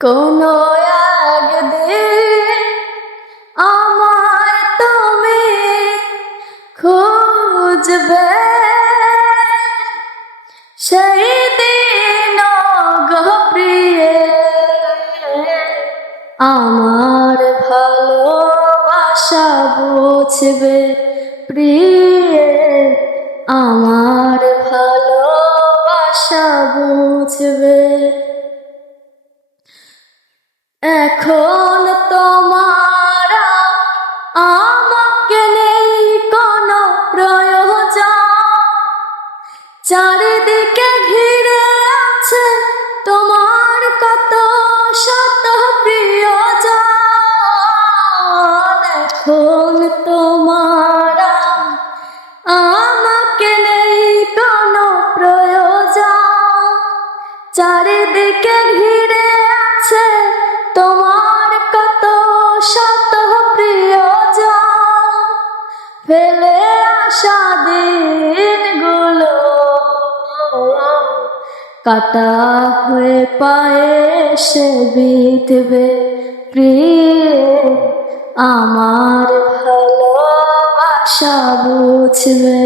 কোনো একদিন আমায় তুমি খুঁজবে, সেই দিন গো প্রিয়ে আমার ভালোবাসা বুঝবে। প্রিয়ে আমার ভালোবাসা বুঝবে। এখন তোমার আমাকে নেই কোনো প্রয়োজন, চারিদিকে ঘিরে আছে তোমার কত শত প্রিয়জন। এখন তোমার আমাকে নেই কোনো প্রয়োজন, চারিদিকে ঘিরে আছে তোমার কত শত প্রিয়জন। ফেলে আসা দিনগুলো কাটা হয়ে পায়ে এসে বিঁধবে। প্রিয়ে আমার ভালোবাসা বুঝবে।